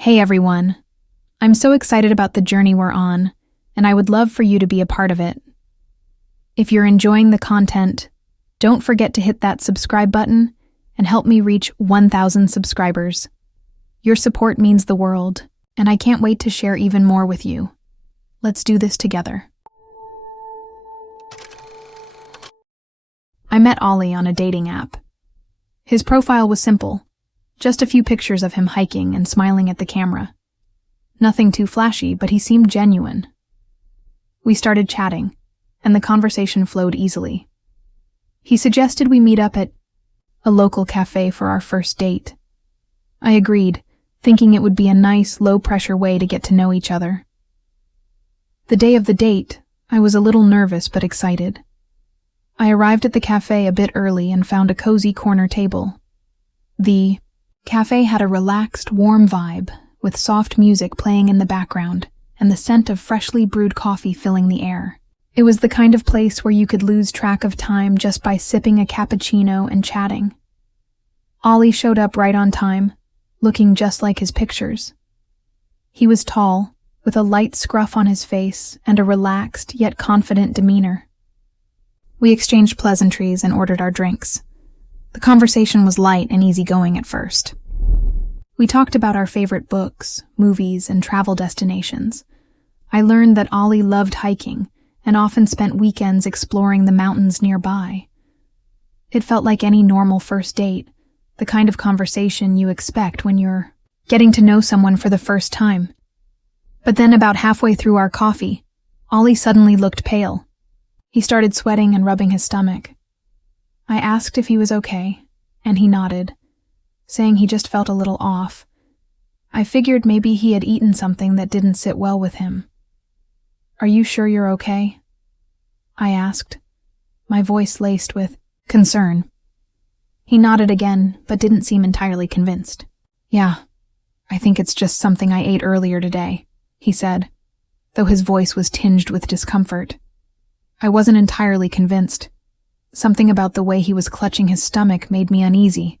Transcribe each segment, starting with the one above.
Hey everyone. I'm so excited about the journey we're on, and I would love for you to be a part of it. If you're enjoying the content, don't forget to hit that subscribe button and help me reach 1,000 subscribers. Your support means the world, and I can't wait to share even more with you. Let's do this together. I met Ollie on a dating app. His profile was simple. Just a few pictures of him hiking and smiling at the camera. Nothing too flashy, but he seemed genuine. We started chatting, and the conversation flowed easily. He suggested we meet up at a local cafe for our first date. I agreed, thinking it would be a nice, low-pressure way to get to know each other. The day of the date, I was a little nervous but excited. I arrived at the cafe a bit early and found a cozy corner table. The cafe had a relaxed, warm vibe, with soft music playing in the background and the scent of freshly brewed coffee filling the air. It was the kind of place where you could lose track of time just by sipping a cappuccino and chatting. Ollie showed up right on time, looking just like his pictures. He was tall, with a light scruff on his face and a relaxed yet confident demeanor. We exchanged pleasantries and ordered our drinks. The conversation was light and easygoing at first. We talked about our favorite books, movies, and travel destinations. I learned that Ollie loved hiking and often spent weekends exploring the mountains nearby. It felt like any normal first date, the kind of conversation you expect when you're getting to know someone for the first time. But then about halfway through our coffee, Ollie suddenly looked pale. He started sweating and rubbing his stomach. I asked if he was okay, and he nodded, saying he just felt a little off. I figured maybe he had eaten something that didn't sit well with him. "Are you sure you're okay?" I asked, my voice laced with concern. He nodded again, but didn't seem entirely convinced. "Yeah, I think it's just something I ate earlier today," he said, though his voice was tinged with discomfort. I wasn't entirely convinced. Something about the way he was clutching his stomach made me uneasy,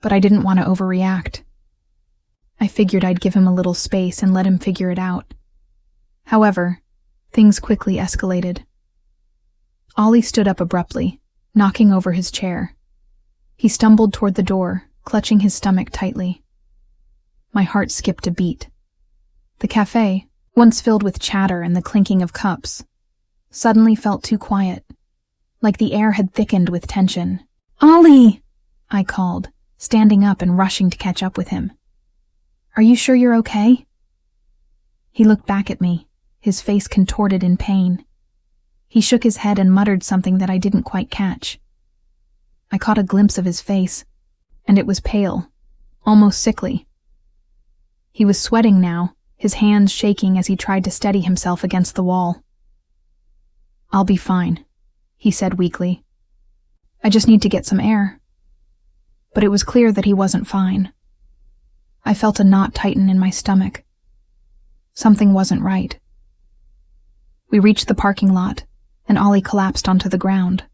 but I didn't want to overreact. I figured I'd give him a little space and let him figure it out. However, things quickly escalated. Ollie stood up abruptly, knocking over his chair. He stumbled toward the door, clutching his stomach tightly. My heart skipped a beat. The cafe, once filled with chatter and the clinking of cups, suddenly felt too quiet, like the air had thickened with tension. "Ollie!" I called, standing up and rushing to catch up with him. "Are you sure you're okay?" He looked back at me, his face contorted in pain. He shook his head and muttered something that I didn't quite catch. I caught a glimpse of his face, and it was pale, almost sickly. He was sweating now, his hands shaking as he tried to steady himself against the wall. "I'll be fine," he said weakly. "I just need to get some air." But it was clear that he wasn't fine. I felt a knot tighten in my stomach. Something wasn't right. We reached the parking lot, and Ollie collapsed onto the ground.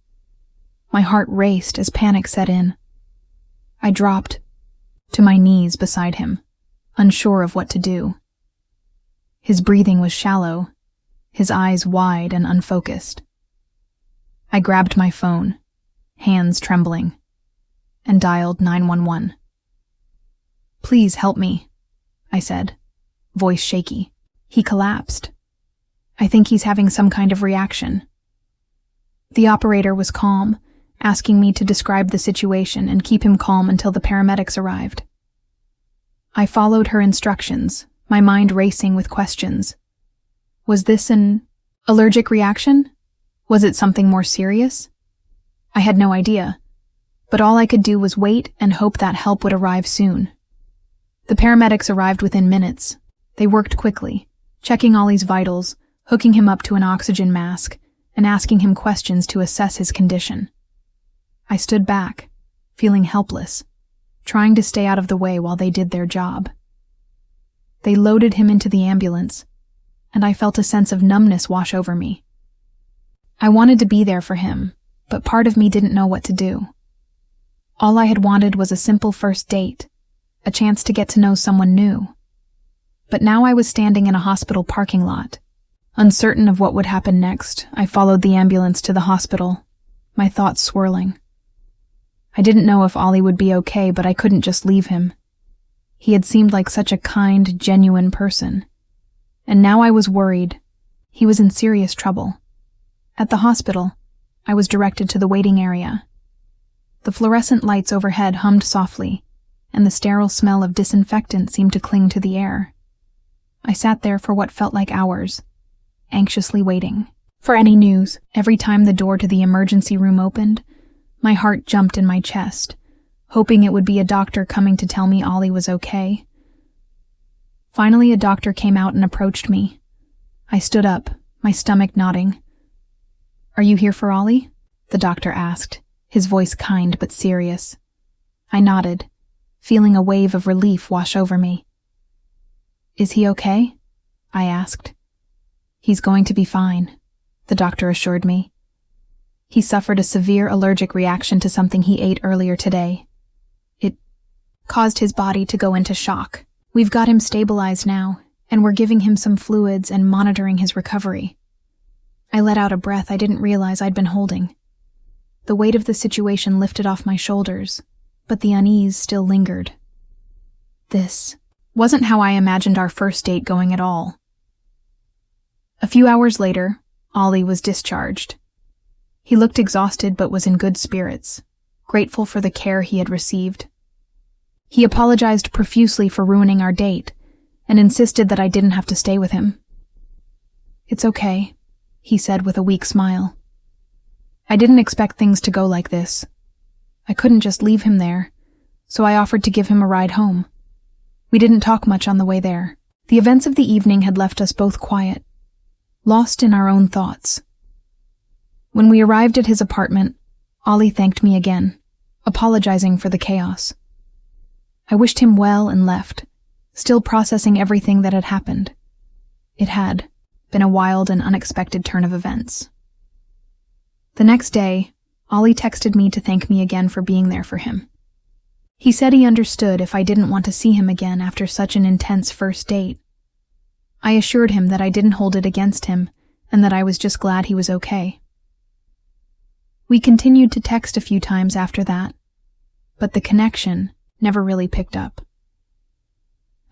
My heart raced as panic set in. I dropped to my knees beside him, unsure of what to do. His breathing was shallow, his eyes wide and unfocused. I grabbed my phone, hands trembling, and dialed 911. "Please help me," I said, voice shaky. "He collapsed. I think he's having some kind of reaction." The operator was calm, asking me to describe the situation and keep him calm until the paramedics arrived. I followed her instructions, my mind racing with questions. Was this an allergic reaction? Was it something more serious? I had no idea, but all I could do was wait and hope that help would arrive soon. The paramedics arrived within minutes. They worked quickly, checking Ollie's vitals, hooking him up to an oxygen mask, and asking him questions to assess his condition. I stood back, feeling helpless, trying to stay out of the way while they did their job. They loaded him into the ambulance, and I felt a sense of numbness wash over me. I wanted to be there for him, but part of me didn't know what to do. All I had wanted was a simple first date, a chance to get to know someone new. But now I was standing in a hospital parking lot. Uncertain of what would happen next, I followed the ambulance to the hospital, my thoughts swirling. I didn't know if Ollie would be okay, but I couldn't just leave him. He had seemed like such a kind, genuine person. And now I was worried. He was in serious trouble. At the hospital, I was directed to the waiting area. The fluorescent lights overhead hummed softly, and the sterile smell of disinfectant seemed to cling to the air. I sat there for what felt like hours, anxiously waiting for any news. Every time the door to the emergency room opened, my heart jumped in my chest, hoping it would be a doctor coming to tell me Ollie was okay. Finally, a doctor came out and approached me. I stood up, my stomach knotting. "Are you here for Ollie?" the doctor asked, his voice kind but serious. I nodded, feeling a wave of relief wash over me. "Is he okay?" I asked. "He's going to be fine," the doctor assured me. He suffered a severe allergic reaction to something he ate earlier today. It caused his body to go into shock. We've got him stabilized now, and we're giving him some fluids and monitoring his recovery. I let out a breath I didn't realize I'd been holding. The weight of the situation lifted off my shoulders, but the unease still lingered. This wasn't how I imagined our first date going at all. A few hours later, Ollie was discharged. He looked exhausted but was in good spirits, grateful for the care he had received. He apologized profusely for ruining our date and insisted that I didn't have to stay with him. "It's okay," he said with a weak smile. "I didn't expect things to go like this. I couldn't just leave him there, so I offered to give him a ride home. We didn't talk much on the way there." The events of the evening had left us both quiet, lost in our own thoughts. When we arrived at his apartment, Ollie thanked me again, apologizing for the chaos. I wished him well and left, still processing everything that had happened. It had been a wild and unexpected turn of events. The next day, Ollie texted me to thank me again for being there for him. He said he understood if I didn't want to see him again after such an intense first date. I assured him that I didn't hold it against him and that I was just glad he was okay. We continued to text a few times after that, but the connection never really picked up.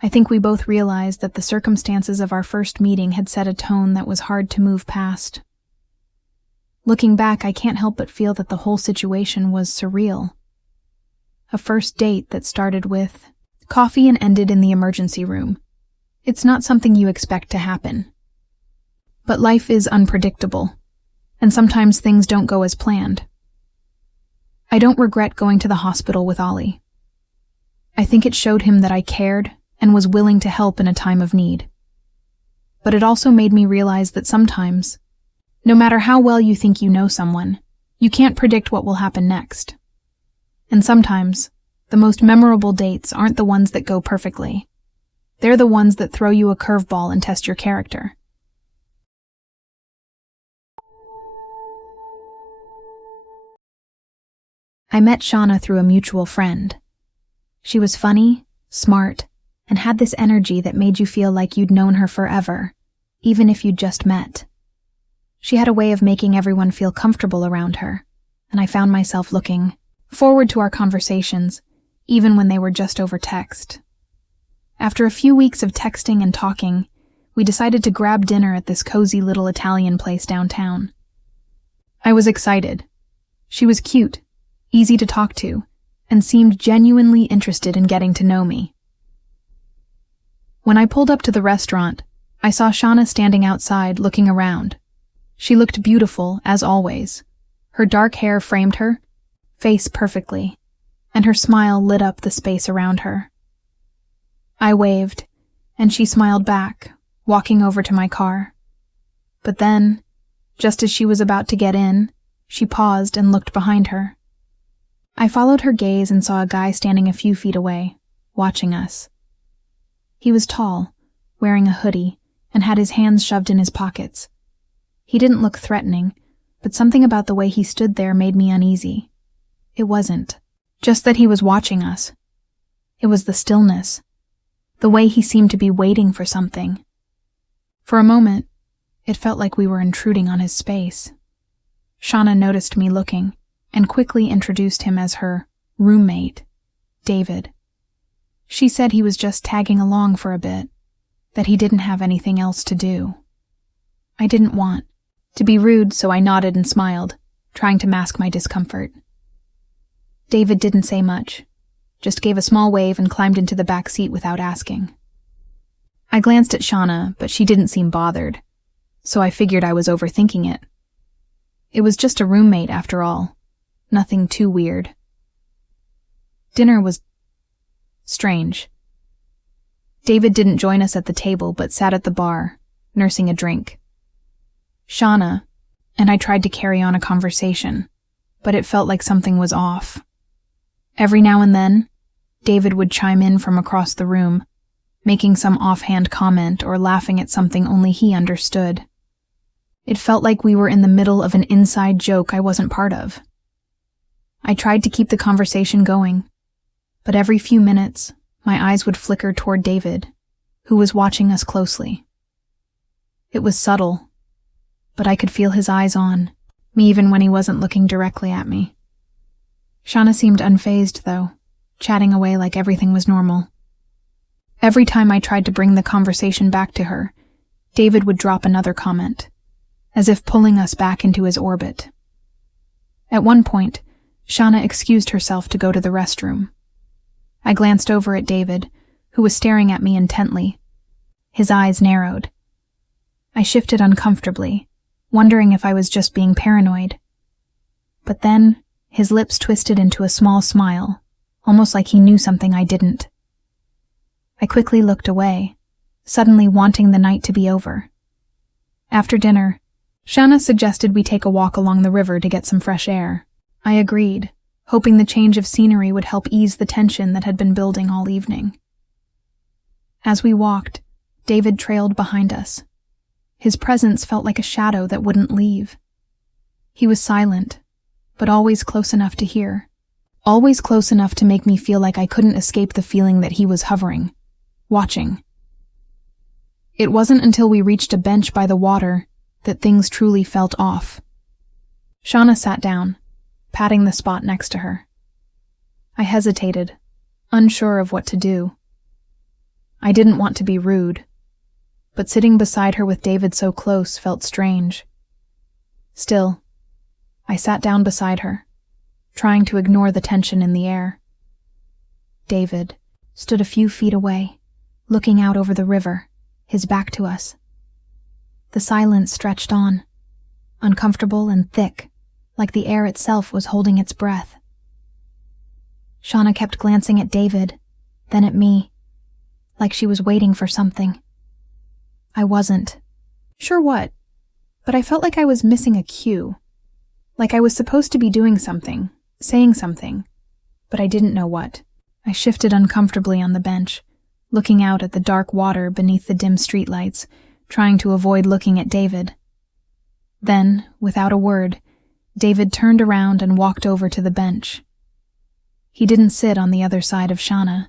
I think we both realized that the circumstances of our first meeting had set a tone that was hard to move past. Looking back, I can't help but feel that the whole situation was surreal. A first date that started with coffee and ended in the emergency room. It's not something you expect to happen. But life is unpredictable, and sometimes things don't go as planned. I don't regret going to the hospital with Ollie. I think it showed him that I cared and was willing to help in a time of need. But it also made me realize that sometimes, no matter how well you think you know someone, you can't predict what will happen next. And sometimes, the most memorable dates aren't the ones that go perfectly. They're the ones that throw you a curveball and test your character. I met Shauna through a mutual friend. She was funny, smart, and had this energy that made you feel like you'd known her forever, even if you'd just met. She had a way of making everyone feel comfortable around her, and I found myself looking forward to our conversations, even when they were just over text. After a few weeks of texting and talking, we decided to grab dinner at this cozy little Italian place downtown. I was excited. She was cute, easy to talk to, and seemed genuinely interested in getting to know me. When I pulled up to the restaurant, I saw Shauna standing outside looking around. She looked beautiful, as always. Her dark hair framed her face perfectly, and her smile lit up the space around her. I waved, and she smiled back, walking over to my car. But then, just as she was about to get in, she paused and looked behind her. I followed her gaze and saw a guy standing a few feet away, watching us. He was tall, wearing a hoodie, and had his hands shoved in his pockets. He didn't look threatening, but something about the way he stood there made me uneasy. It wasn't just that he was watching us. It was the stillness. the way he seemed to be waiting for something. For a moment, it felt like we were intruding on his space. Shauna noticed me looking and quickly introduced him as her roommate, David. She said he was just tagging along for a bit, that he didn't have anything else to do. I didn't want to be rude, so I nodded and smiled, trying to mask my discomfort. David didn't say much, just gave a small wave and climbed into the back seat without asking. I glanced at Shauna, but she didn't seem bothered, so I figured I was overthinking it. It was just a roommate after all, nothing too weird. Dinner was strange. David didn't join us at the table but sat at the bar, nursing a drink. Shauna and I tried to carry on a conversation, but it felt like something was off. Every now and then, David would chime in from across the room, making some offhand comment or laughing at something only he understood. It felt like we were in the middle of an inside joke I wasn't part of. I tried to keep the conversation going, but every few minutes, my eyes would flicker toward David, who was watching us closely. It was subtle, but I could feel his eyes on me even when he wasn't looking directly at me. Shauna seemed unfazed, though, chatting away like everything was normal. Every time I tried to bring the conversation back to her, David would drop another comment, as if pulling us back into his orbit. At one point, Shauna excused herself to go to the restroom. I glanced over at David, who was staring at me intently. His eyes narrowed. I shifted uncomfortably, wondering if I was just being paranoid. But then, his lips twisted into a small smile, almost like he knew something I didn't. I quickly looked away, suddenly wanting the night to be over. After dinner, Shauna suggested we take a walk along the river to get some fresh air. I agreed, hoping the change of scenery would help ease the tension that had been building all evening. As we walked, David trailed behind us. His presence felt like a shadow that wouldn't leave. He was silent, but always close enough to hear. Always close enough to make me feel like I couldn't escape the feeling that he was hovering, watching. It wasn't until we reached a bench by the water that things truly felt off. Shauna sat down, patting the spot next to her. I hesitated, unsure of what to do. I didn't want to be rude, but sitting beside her with David so close felt strange. Still, I sat down beside her, trying to ignore the tension in the air. David stood a few feet away, looking out over the river, his back to us. The silence stretched on, uncomfortable and thick, like the air itself was holding its breath. Shauna kept glancing at David, then at me, like she was waiting for something. I wasn't. Sure what, but I felt like I was missing a cue. Like I was supposed to be doing something, saying something, but I didn't know what. I shifted uncomfortably on the bench, looking out at the dark water beneath the dim streetlights, trying to avoid looking at David. Then, without a word, David turned around and walked over to the bench. He didn't sit on the other side of Shauna.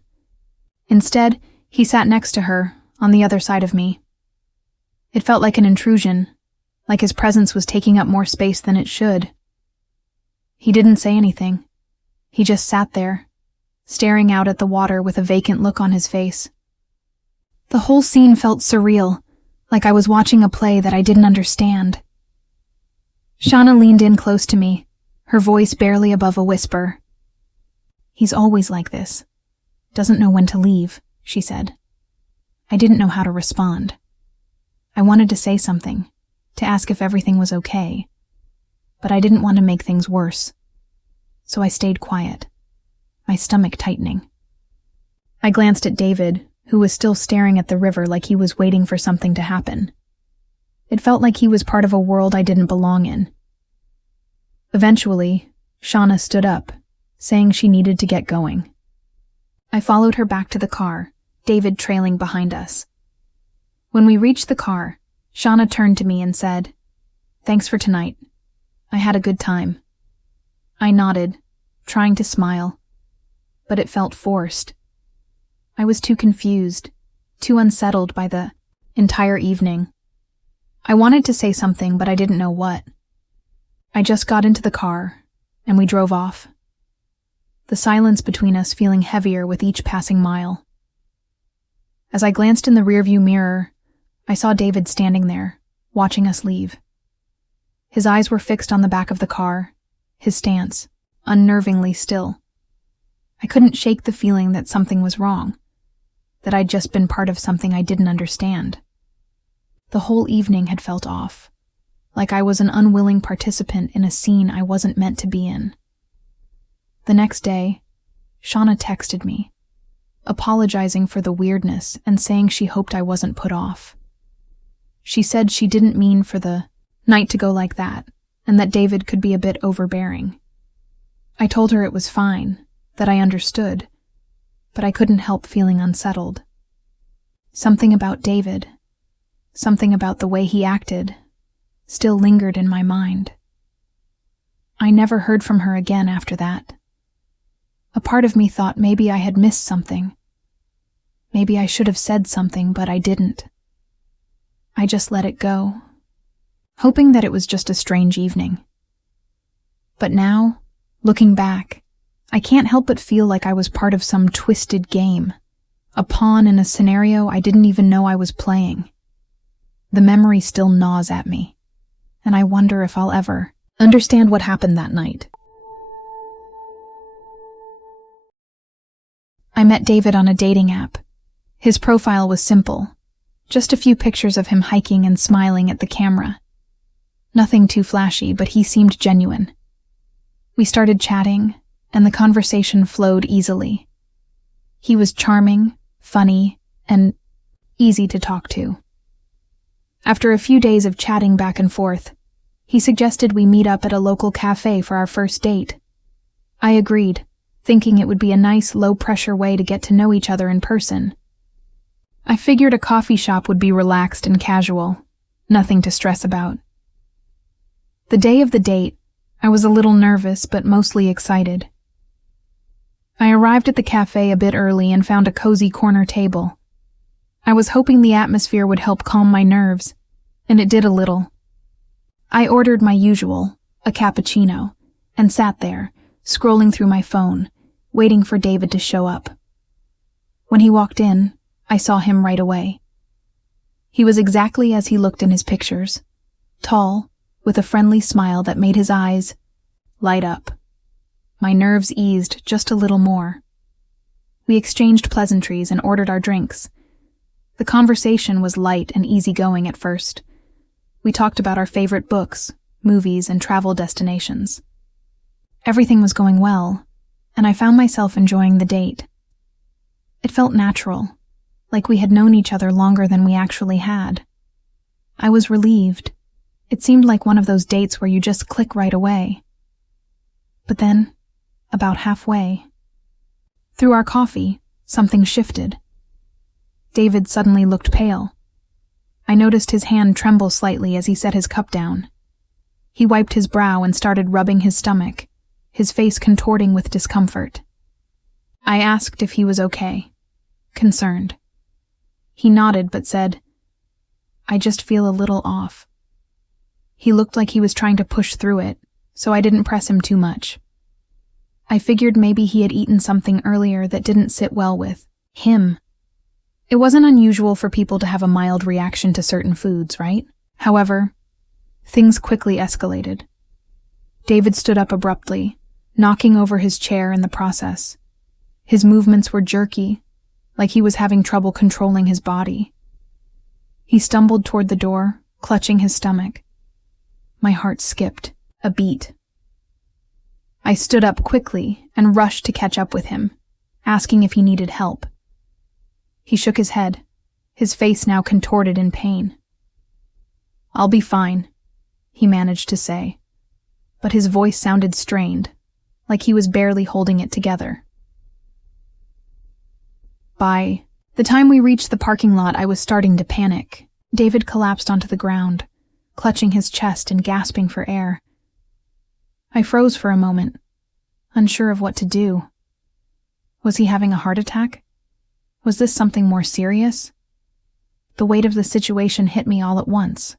Instead, he sat next to her, on the other side of me. It felt like an intrusion, like his presence was taking up more space than it should. He didn't say anything. He just sat there, staring out at the water with a vacant look on his face. The whole scene felt surreal, like I was watching a play that I didn't understand. Shauna leaned in close to me, her voice barely above a whisper. "He's always like this. Doesn't know when to leave," she said. I didn't know how to respond. I wanted to say something, to ask if everything was okay, but I didn't want to make things worse. So I stayed quiet, my stomach tightening. I glanced at David, who was still staring at the river like he was waiting for something to happen. It felt like he was part of a world I didn't belong in. Eventually, Shauna stood up, saying she needed to get going. I followed her back to the car, David trailing behind us. When we reached the car, Shauna turned to me and said, "Thanks for tonight. I had a good time." I nodded, trying to smile, but it felt forced. I was too confused, too unsettled by the entire evening. I wanted to say something, but I didn't know what. I just got into the car, and we drove off. The silence between us feeling heavier with each passing mile. As I glanced in the rearview mirror, I saw David standing there, watching us leave. His eyes were fixed on the back of the car, his stance unnervingly still. I couldn't shake the feeling that something was wrong, that I'd just been part of something I didn't understand. The whole evening had felt off, like I was an unwilling participant in a scene I wasn't meant to be in. The next day, Shauna texted me, apologizing for the weirdness and saying she hoped I wasn't put off. She said she didn't mean for the night to go like that, and that David could be a bit overbearing. I told her it was fine, that I understood, but I couldn't help feeling unsettled. Something about David, something about the way he acted, still lingered in my mind. I never heard from her again after that. A part of me thought maybe I had missed something. Maybe I should have said something, but I didn't. I just let it go, hoping that it was just a strange evening. But now, looking back, I can't help but feel like I was part of some twisted game, a pawn in a scenario I didn't even know I was playing. The memory still gnaws at me, and I wonder if I'll ever understand what happened that night. I met David on a dating app. His profile was simple, just a few pictures of him hiking and smiling at the camera. Nothing too flashy, but he seemed genuine. We started chatting, and the conversation flowed easily. He was charming, funny, and easy to talk to. After a few days of chatting back and forth, he suggested we meet up at a local cafe for our first date. I agreed, thinking it would be a nice, low-pressure way to get to know each other in person. I figured a coffee shop would be relaxed and casual, nothing to stress about. The day of the date, I was a little nervous but mostly excited. I arrived at the cafe a bit early and found a cozy corner table. I was hoping the atmosphere would help calm my nerves, and it did a little. I ordered my usual, a cappuccino, and sat there, scrolling through my phone, waiting for David to show up. When he walked in, I saw him right away. He was exactly as he looked in his pictures, tall, with a friendly smile that made his eyes light up. My nerves eased just a little more. We exchanged pleasantries and ordered our drinks. The conversation was light and easygoing at first. We talked about our favorite books, movies, and travel destinations. Everything was going well, and I found myself enjoying the date. It felt natural, like we had known each other longer than we actually had. I was relieved. It seemed like one of those dates where you just click right away. But then, about halfway, through our coffee, something shifted. David suddenly looked pale. I noticed his hand tremble slightly as he set his cup down. He wiped his brow and started rubbing his stomach, his face contorting with discomfort. I asked if he was okay, concerned. He nodded but said, "I just feel a little off." He looked like he was trying to push through it, so I didn't press him too much. I figured maybe he had eaten something earlier that didn't sit well with him. It wasn't unusual for people to have a mild reaction to certain foods, right? However, things quickly escalated. David stood up abruptly, knocking over his chair in the process. His movements were jerky, like he was having trouble controlling his body. He stumbled toward the door, clutching his stomach. My heart skipped a beat. I stood up quickly and rushed to catch up with him, asking if he needed help. He shook his head, his face now contorted in pain. "I'll be fine," he managed to say, but his voice sounded strained, like he was barely holding it together. By the time we reached the parking lot, I was starting to panic. David collapsed onto the ground, clutching his chest and gasping for air. I froze for a moment, unsure of what to do. Was he having a heart attack? Was this something more serious? The weight of the situation hit me all at once.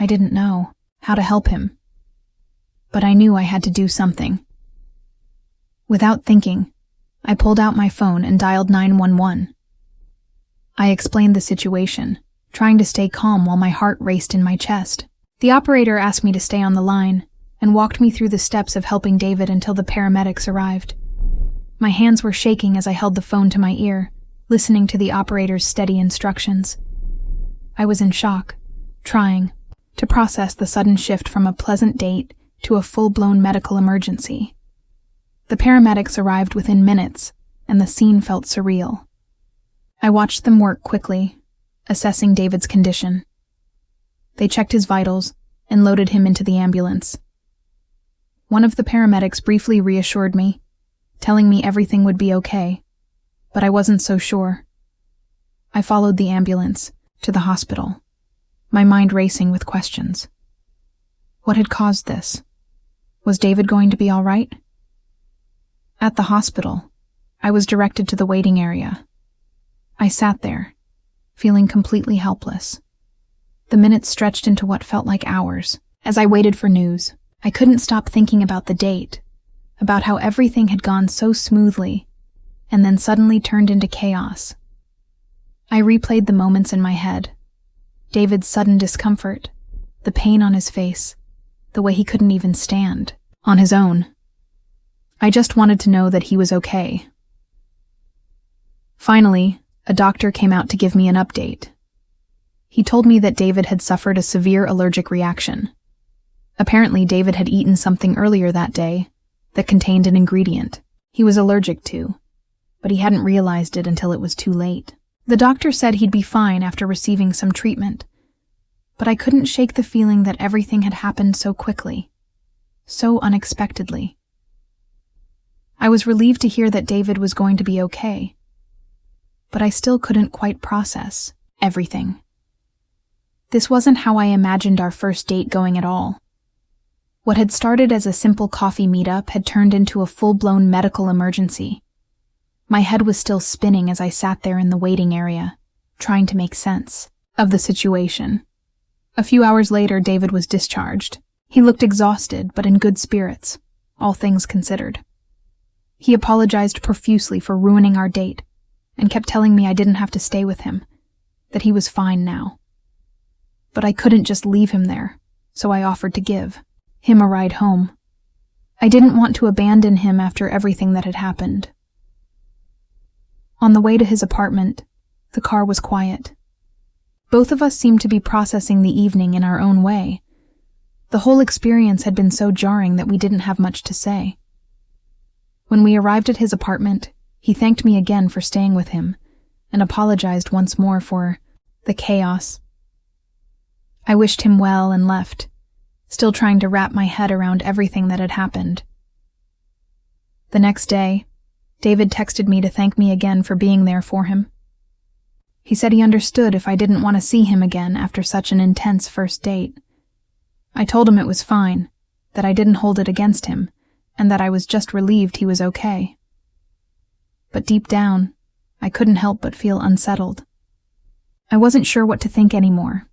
I didn't know how to help him, but I knew I had to do something. Without thinking, I pulled out my phone and dialed 911. I explained the situation, trying to stay calm while my heart raced in my chest. The operator asked me to stay on the line and walked me through the steps of helping David until the paramedics arrived. My hands were shaking as I held the phone to my ear, listening to the operator's steady instructions. I was in shock, trying to process the sudden shift from a pleasant date to a full-blown medical emergency. The paramedics arrived within minutes, and the scene felt surreal. I watched them work quickly, assessing David's condition. They checked his vitals and loaded him into the ambulance. One of the paramedics briefly reassured me, telling me everything would be okay, but I wasn't so sure. I followed the ambulance to the hospital, my mind racing with questions. What had caused this? Was David going to be all right? At the hospital, I was directed to the waiting area. I sat there, feeling completely helpless. The minutes stretched into what felt like hours. As I waited for news, I couldn't stop thinking about the date, about how everything had gone so smoothly, and then suddenly turned into chaos. I replayed the moments in my head. David's sudden discomfort, the pain on his face, the way he couldn't even stand on his own. I just wanted to know that he was okay. Finally, a doctor came out to give me an update. He told me that David had suffered a severe allergic reaction. Apparently, David had eaten something earlier that day that contained an ingredient he was allergic to, but he hadn't realized it until it was too late. The doctor said he'd be fine after receiving some treatment, but I couldn't shake the feeling that everything had happened so quickly, so unexpectedly. I was relieved to hear that David was going to be okay, but I still couldn't quite process everything. This wasn't how I imagined our first date going at all. What had started as a simple coffee meetup had turned into a full-blown medical emergency. My head was still spinning as I sat there in the waiting area, trying to make sense of the situation. A few hours later, David was discharged. He looked exhausted, but in good spirits, all things considered. He apologized profusely for ruining our date, and kept telling me I didn't have to stay with him, that he was fine now. But I couldn't just leave him there, so I offered to give him a ride home. I didn't want to abandon him after everything that had happened. On the way to his apartment, the car was quiet. Both of us seemed to be processing the evening in our own way. The whole experience had been so jarring that we didn't have much to say. When we arrived at his apartment, he thanked me again for staying with him, and apologized once more for the chaos. I wished him well and left, still trying to wrap my head around everything that had happened. The next day, David texted me to thank me again for being there for him. He said he understood if I didn't want to see him again after such an intense first date. I told him it was fine, that I didn't hold it against him, and that I was just relieved he was okay. But deep down, I couldn't help but feel unsettled. I wasn't sure what to think anymore.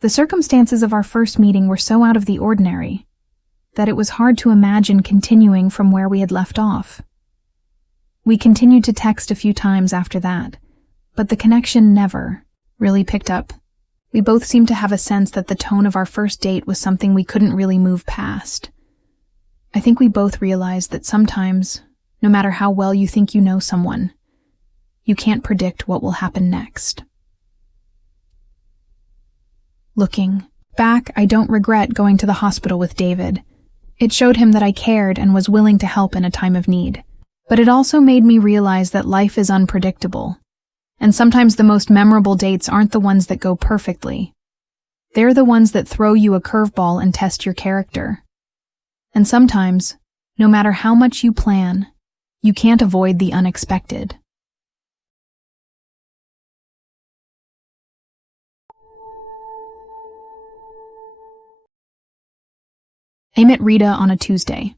The circumstances of our first meeting were so out of the ordinary that it was hard to imagine continuing from where we had left off. We continued to text a few times after that, but the connection never really picked up. We both seemed to have a sense that the tone of our first date was something we couldn't really move past. I think we both realized that sometimes, no matter how well you think you know someone, you can't predict what will happen next. Looking back, I don't regret going to the hospital with David. It showed him that I cared and was willing to help in a time of need. But it also made me realize that life is unpredictable, and sometimes the most memorable dates aren't the ones that go perfectly. They're the ones that throw you a curveball and test your character. And sometimes, no matter how much you plan, you can't avoid the unexpected. I met Rita on a Tuesday,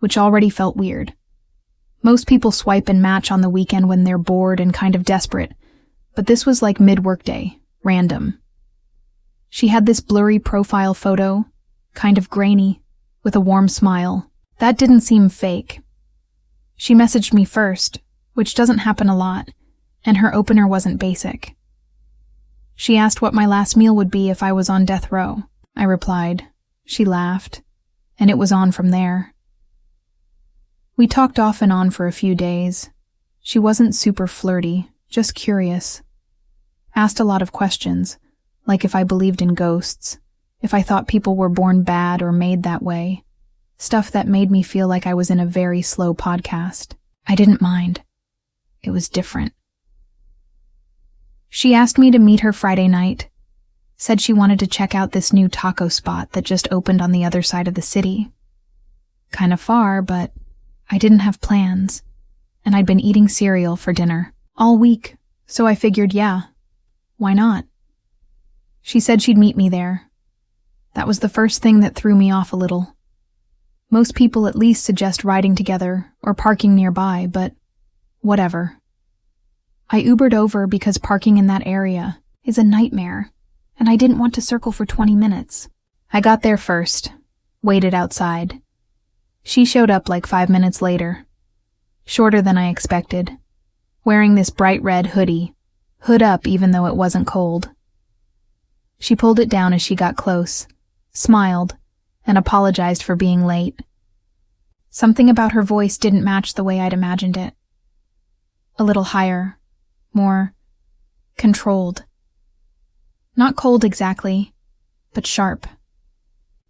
which already felt weird. Most people swipe and match on the weekend when they're bored and kind of desperate, But this was like mid-workday, random. She had this blurry profile photo, kind of grainy, with a warm smile. That didn't seem fake. She messaged me first, which doesn't happen a lot, and her opener wasn't basic. She asked what my last meal would be if I was on death row. I replied. She laughed, and it was on from there. We talked off and on for a few days. She wasn't super flirty, just curious. Asked a lot of questions, like if I believed in ghosts, if I thought people were born bad or made that way. Stuff that made me feel like I was in a very slow podcast. I didn't mind. It was different. She asked me to meet her Friday night, said she wanted to check out this new taco spot that just opened on the other side of the city. Kind of far, but I didn't have plans, and I'd been eating cereal for dinner all week, so I figured, yeah, why not? She said she'd meet me there. That was the first thing that threw me off a little. Most people at least suggest riding together or parking nearby, but whatever. I Ubered over because parking in that area is a nightmare, and I didn't want to circle for 20 minutes. I got there first, waited outside. She showed up like 5 minutes later, shorter than I expected, wearing this bright red hoodie, hood up even though it wasn't cold. She pulled it down as she got close, smiled, and apologized for being late. Something about her voice didn't match the way I'd imagined it. A little higher, more controlled. Not cold exactly, but sharp.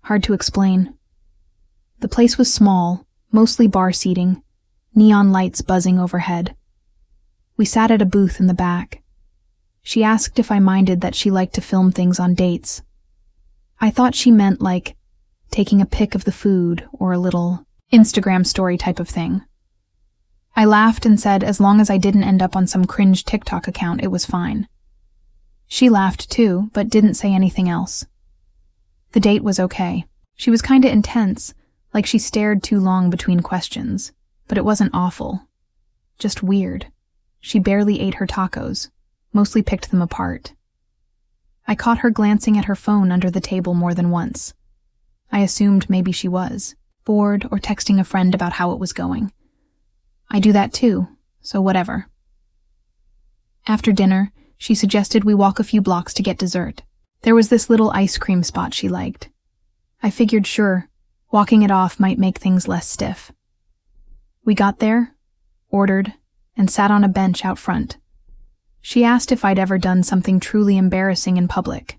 Hard to explain. The place was small, mostly bar seating, neon lights buzzing overhead. We sat at a booth in the back. She asked if I minded that she liked to film things on dates. I thought she meant like taking a pic of the food or a little Instagram story type of thing. I laughed and said as long as I didn't end up on some cringe TikTok account, it was fine. She laughed too, but didn't say anything else. The date was okay. She was kinda intense, like she stared too long between questions, but it wasn't awful. Just weird. She barely ate her tacos, mostly picked them apart. I caught her glancing at her phone under the table more than once. I assumed maybe she was, bored or texting a friend about how it was going. I do that too, so whatever. After dinner, she suggested we walk a few blocks to get dessert. There was this little ice cream spot she liked. I figured sure, walking it off might make things less stiff. We got there, ordered, and sat on a bench out front. She asked if I'd ever done something truly embarrassing in public.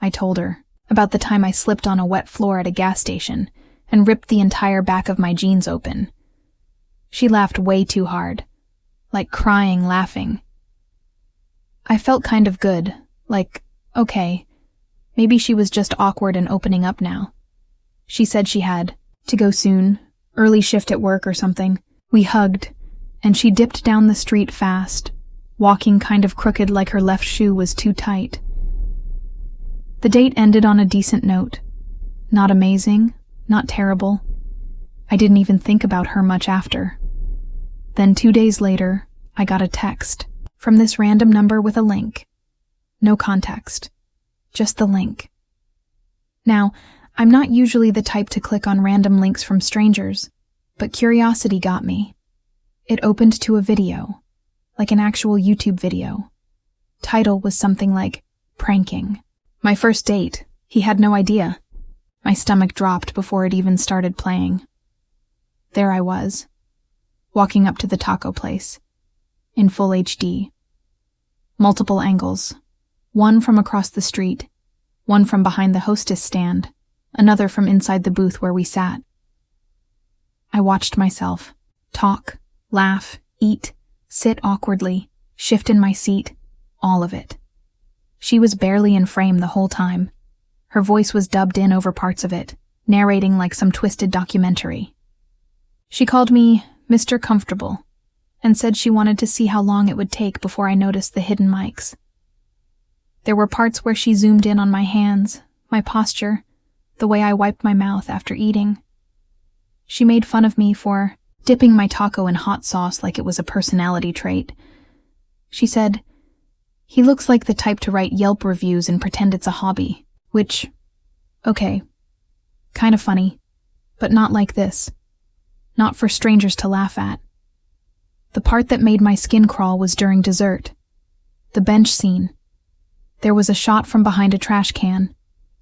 I told her about the time I slipped on a wet floor at a gas station and ripped the entire back of my jeans open. She laughed way too hard, like crying, laughing. I felt kind of good, like, okay, maybe she was just awkward and opening up now. She said she had to go soon, early shift at work or something. We hugged, and she dipped down the street fast, walking kind of crooked like her left shoe was too tight. The date ended on a decent note. Not amazing, not terrible. I didn't even think about her much after. Then 2 days later, I got a text from this random number with a link. No context, just the link. Now, I'm not usually the type to click on random links from strangers, but curiosity got me. It opened to a video, like an actual YouTube video. Title was something like, Pranking. My first date. He had no idea. My stomach dropped before it even started playing. There I was, walking up to the taco place, in full HD. Multiple angles. One from across the street, one from behind the hostess stand, another from inside the booth where we sat. I watched myself, talk, laugh, eat, sit awkwardly, shift in my seat, all of it. She was barely in frame the whole time. Her voice was dubbed in over parts of it, narrating like some twisted documentary. She called me Mr. Comfortable, and said she wanted to see how long it would take before I noticed the hidden mics. There were parts where she zoomed in on my hands, my posture, the way I wiped my mouth after eating. She made fun of me for dipping my taco in hot sauce like it was a personality trait. She said, He looks like the type to write Yelp reviews and pretend it's a hobby, which, okay, kind of funny, but not like this. Not for strangers to laugh at. The part that made my skin crawl was during dessert. The bench scene. There was a shot from behind a trash can,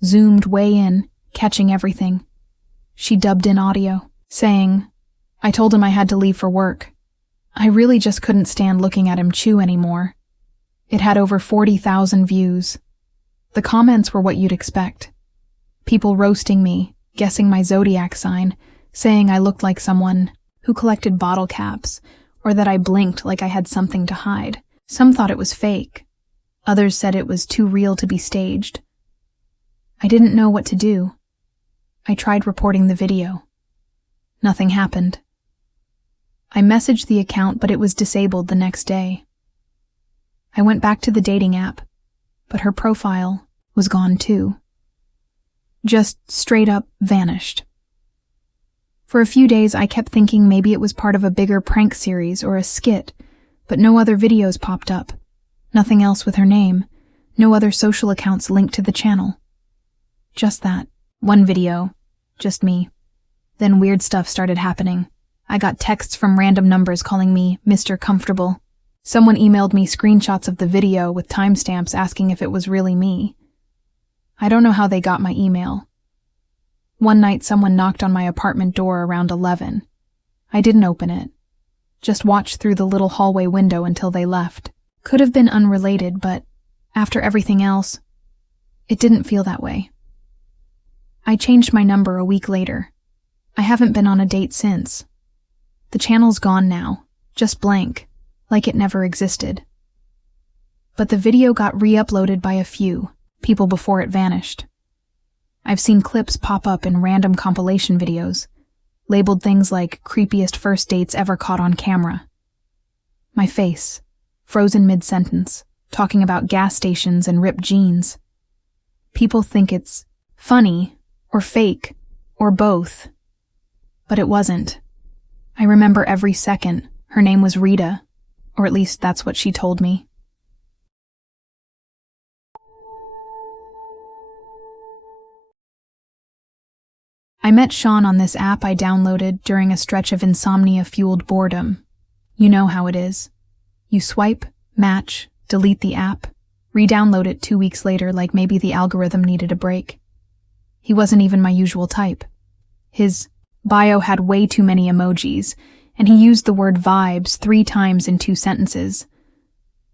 zoomed way in, catching everything. She dubbed in audio, saying, "I told him I had to leave for work." I really just couldn't stand looking at him chew anymore. It had over 40,000 views. The comments were what you'd expect. People roasting me, guessing my zodiac sign, saying I looked like someone who collected bottle caps, or that I blinked like I had something to hide. Some thought it was fake. Others said it was too real to be staged. I didn't know what to do. I tried reporting the video. Nothing happened. I messaged the account, but it was disabled the next day. I went back to the dating app, but her profile was gone too. Just straight up vanished. For a few days, I kept thinking maybe it was part of a bigger prank series or a skit, but no other videos popped up. Nothing else with her name. No other social accounts linked to the channel. Just that. One video. Just me. Then weird stuff started happening. I got texts from random numbers calling me Mr. Comfortable. Someone emailed me screenshots of the video with timestamps asking if it was really me. I don't know how they got my email. One night someone knocked on my apartment door around 11. I didn't open it. Just watched through the little hallway window until they left. Could have been unrelated, but after everything else, it didn't feel that way. I changed my number a week later. I haven't been on a date since. The channel's gone now, just blank, like it never existed. But the video got re-uploaded by a few people before it vanished. I've seen clips pop up in random compilation videos, labeled things like creepiest first dates ever caught on camera. My face, frozen mid-sentence, talking about gas stations and ripped jeans. People think it's funny, or fake, or both. But it wasn't. I remember every second. Her name was Rita, or at least that's what she told me. I met Sean on this app I downloaded during a stretch of insomnia-fueled boredom. You know how it is. You swipe, match, delete the app, re-download it 2 weeks later like maybe the algorithm needed a break. He wasn't even my usual type. His bio had way too many emojis, and he used the word vibes 3 times in 2 sentences.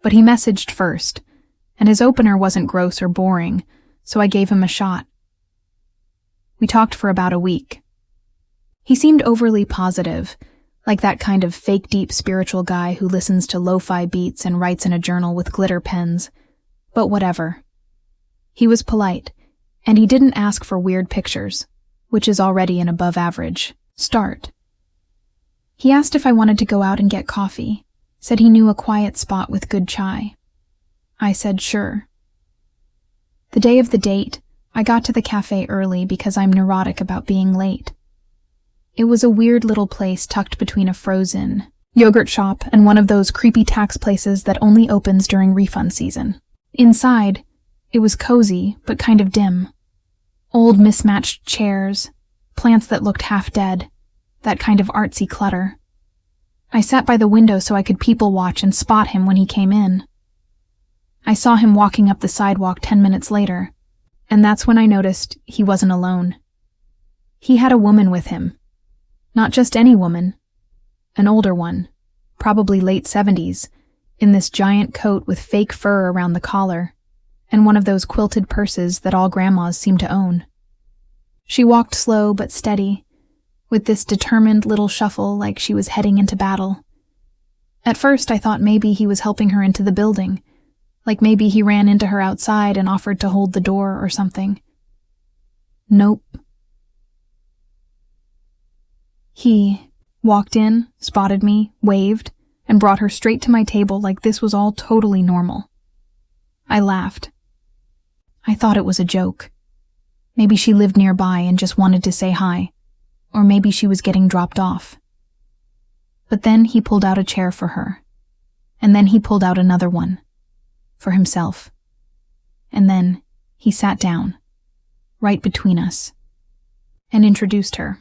But he messaged first, and his opener wasn't gross or boring, so I gave him a shot. We talked for about a week. He seemed overly positive, like that kind of fake deep spiritual guy who listens to lo-fi beats and writes in a journal with glitter pens. But whatever. He was polite, and he didn't ask for weird pictures, which is already an above-average start. He asked if I wanted to go out and get coffee, said he knew a quiet spot with good chai. I said sure. The day of the date, I got to the cafe early because I'm neurotic about being late. It was a weird little place tucked between a frozen yogurt shop and one of those creepy tax places that only opens during refund season. Inside, it was cozy, but kind of dim. Old mismatched chairs, plants that looked half dead, that kind of artsy clutter. I sat by the window so I could people watch and spot him when he came in. I saw him walking up the sidewalk 10 minutes later, and that's when I noticed he wasn't alone. He had a woman with him. Not just any woman. An older one, probably late 70s, in this giant coat with fake fur around the collar, and one of those quilted purses that all grandmas seem to own. She walked slow but steady, with this determined little shuffle like she was heading into battle. At first I thought maybe he was helping her into the building, like maybe he ran into her outside and offered to hold the door or something. Nope. He walked in, spotted me, waved, and brought her straight to my table like this was all totally normal. I laughed. I thought it was a joke. Maybe she lived nearby and just wanted to say hi, or maybe she was getting dropped off. But then he pulled out a chair for her, and then he pulled out another one. for himself. And then he sat down, right between us, and introduced her.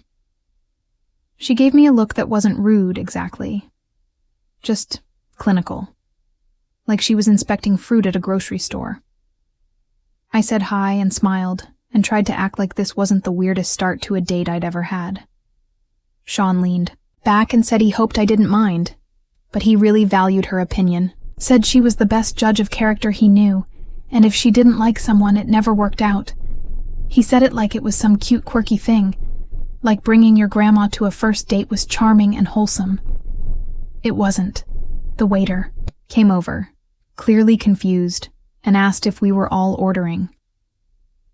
She gave me a look that wasn't rude exactly, just clinical, like she was inspecting fruit at a grocery store. I said hi and smiled and tried to act like this wasn't the weirdest start to a date I'd ever had. Sean leaned back and said he hoped I didn't mind, but he really valued her opinion, said she was the best judge of character he knew, and if she didn't like someone, it never worked out. He said it like it was some cute, quirky thing, like bringing your grandma to a first date was charming and wholesome. It wasn't. The waiter came over, clearly confused, and asked if we were all ordering.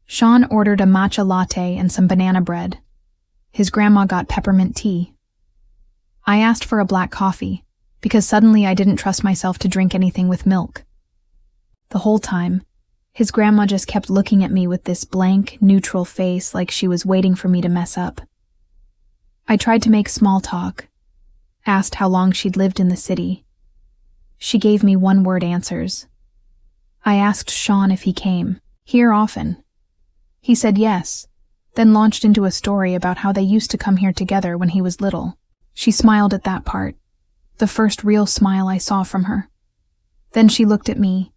Sean ordered a matcha latte and some banana bread. His grandma got peppermint tea. I asked for a black coffee, because suddenly I didn't trust myself to drink anything with milk. The whole time, his grandma just kept looking at me with this blank, neutral face like she was waiting for me to mess up. I tried to make small talk, asked how long she'd lived in the city. She gave me one-word answers. I asked Sean if he came here often. He said yes, then launched into a story about how they used to come here together when he was little. She smiled at that part, the first real smile I saw from her. Then she looked at me,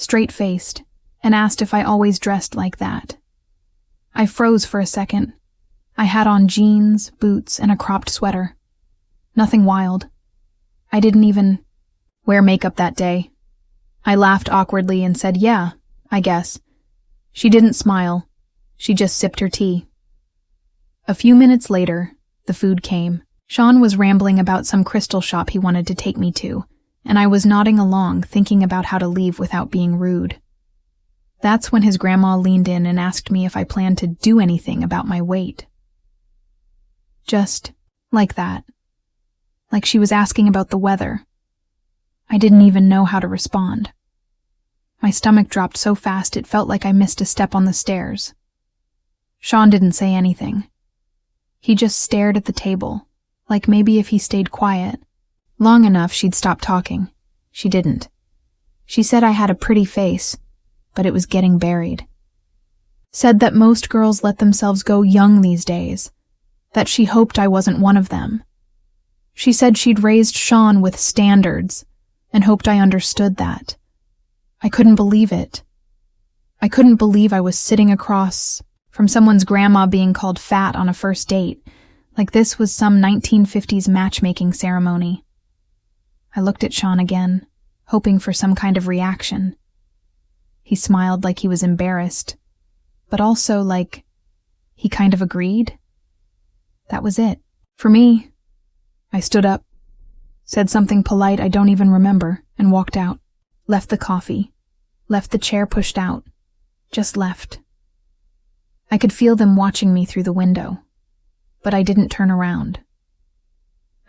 straight-faced, and asked if I always dressed like that. I froze for a second. I had on jeans, boots, and a cropped sweater. Nothing wild. I didn't even wear makeup that day. I laughed awkwardly and said, yeah, I guess. She didn't smile. She just sipped her tea. A few minutes later, the food came. Sean was rambling about some crystal shop he wanted to take me to, and I was nodding along, thinking about how to leave without being rude. That's when his grandma leaned in and asked me if I planned to do anything about my weight. Just like that. Like she was asking about the weather. I didn't even know how to respond. My stomach dropped so fast it felt like I missed a step on the stairs. Sean didn't say anything. He just stared at the table, like maybe if he stayed quiet long enough she'd stop talking. She didn't. She said I had a pretty face, but it was getting buried. Said that most girls let themselves go young these days, that she hoped I wasn't one of them. She said she'd raised Sean with standards and hoped I understood that. I couldn't believe it. I couldn't believe I was sitting across from someone's grandma being called fat on a first date, like this was some 1950s matchmaking ceremony. I looked at Sean again, hoping for some kind of reaction. He smiled like he was embarrassed, but also like he kind of agreed. That was it. For me, I stood up, said something polite I don't even remember, and walked out. Left the coffee, left the chair pushed out, just left. I could feel them watching me through the window, but I didn't turn around.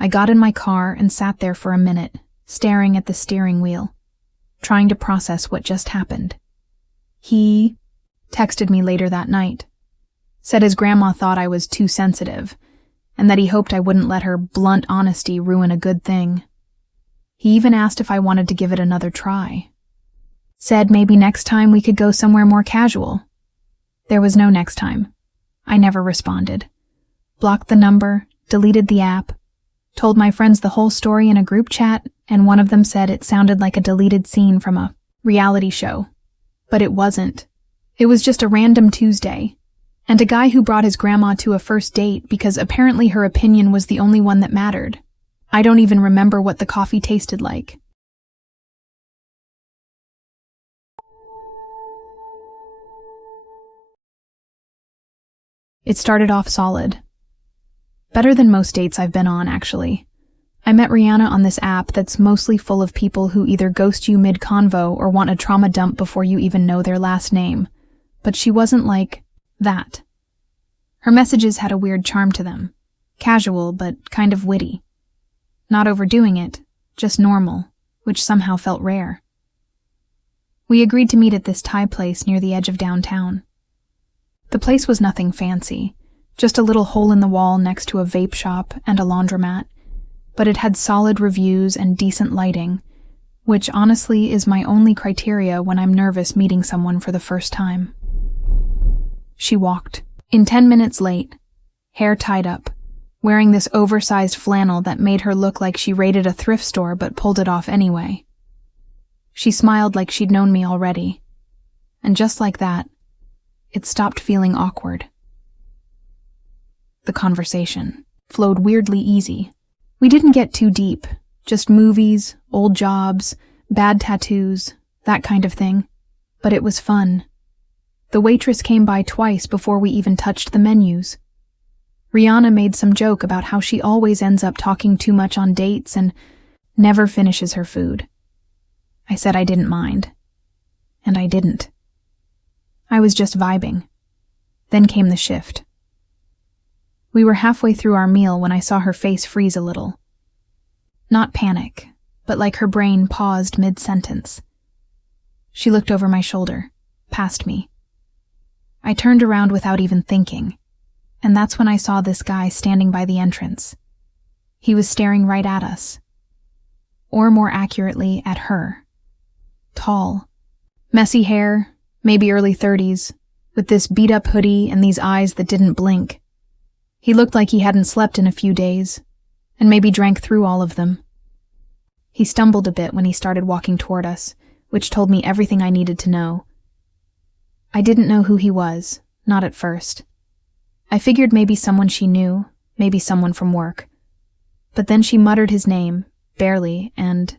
I got in my car and sat there for a minute, staring at the steering wheel, trying to process what just happened. He texted me later that night, said his grandma thought I was too sensitive, and that he hoped I wouldn't let her blunt honesty ruin a good thing. He even asked if I wanted to give it another try. Said maybe next time we could go somewhere more casual. There was no next time. I never responded. Blocked the number, deleted the app, told my friends the whole story in a group chat, and one of them said it sounded like a deleted scene from a reality show. But it wasn't. It was just a random Tuesday, and a guy who brought his grandma to a first date because apparently her opinion was the only one that mattered. I don't even remember what the coffee tasted like. It started off solid. Better than most dates I've been on, actually. I met Rihanna on this app that's mostly full of people who either ghost you mid-convo or want a trauma dump before you even know their last name. But she wasn't like that. Her messages had a weird charm to them. Casual, but kind of witty. Not overdoing it, just normal, which somehow felt rare. We agreed to meet at this Thai place near the edge of downtown. The place was nothing fancy, just a little hole in the wall next to a vape shop and a laundromat, but it had solid reviews and decent lighting, which honestly is my only criteria when I'm nervous meeting someone for the first time. She walked, in 10 minutes late, hair tied up, wearing this oversized flannel that made her look like she raided a thrift store but pulled it off anyway. She smiled like she'd known me already, and just like that, it stopped feeling awkward. The conversation flowed weirdly easy. We didn't get too deep, just movies, old jobs, bad tattoos, that kind of thing. But it was fun. The waitress came by twice before we even touched the menus. Rihanna made some joke about how she always ends up talking too much on dates and never finishes her food. I said I didn't mind. And I didn't. I was just vibing. Then came the shift. We were halfway through our meal when I saw her face freeze a little. Not panic, but like her brain paused mid-sentence. She looked over my shoulder, past me. I turned around without even thinking, and that's when I saw this guy standing by the entrance. He was staring right at us. Or more accurately, at her. Tall. Messy hair, maybe early 30s, with this beat-up hoodie and these eyes that didn't blink. He looked like he hadn't slept in a few days, and maybe drank through all of them. He stumbled a bit when he started walking toward us, which told me everything I needed to know. I didn't know who he was, not at first. I figured maybe someone she knew, maybe someone from work. But then she muttered his name, barely, and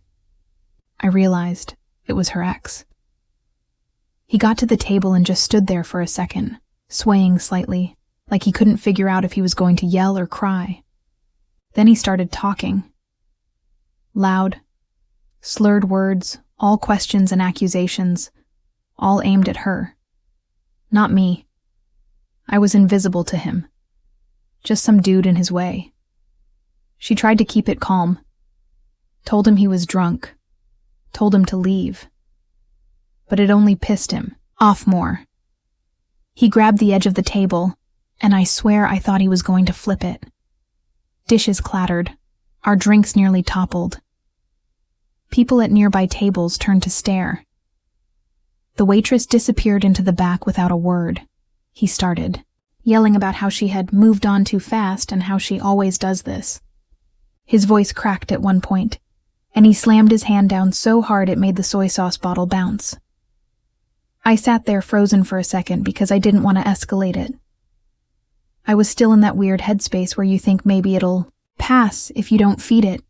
I realized it was her ex. He got to the table and just stood there for a second, swaying slightly, like he couldn't figure out if he was going to yell or cry. Then he started talking. Loud, slurred words, all questions and accusations, all aimed at her. Not me. I was invisible to him. Just some dude in his way. She tried to keep it calm. Told him he was drunk. Told him to leave. But it only pissed him off more. He grabbed the edge of the table, and I swear I thought he was going to flip it. Dishes clattered. Our drinks nearly toppled. People at nearby tables turned to stare. The waitress disappeared into the back without a word. He started, yelling about how she had moved on too fast and how she always does this. His voice cracked at one point, and he slammed his hand down so hard it made the soy sauce bottle bounce. I sat there frozen for a second because I didn't want to escalate it. I was still in that weird headspace where you think maybe it'll pass if you don't feed it.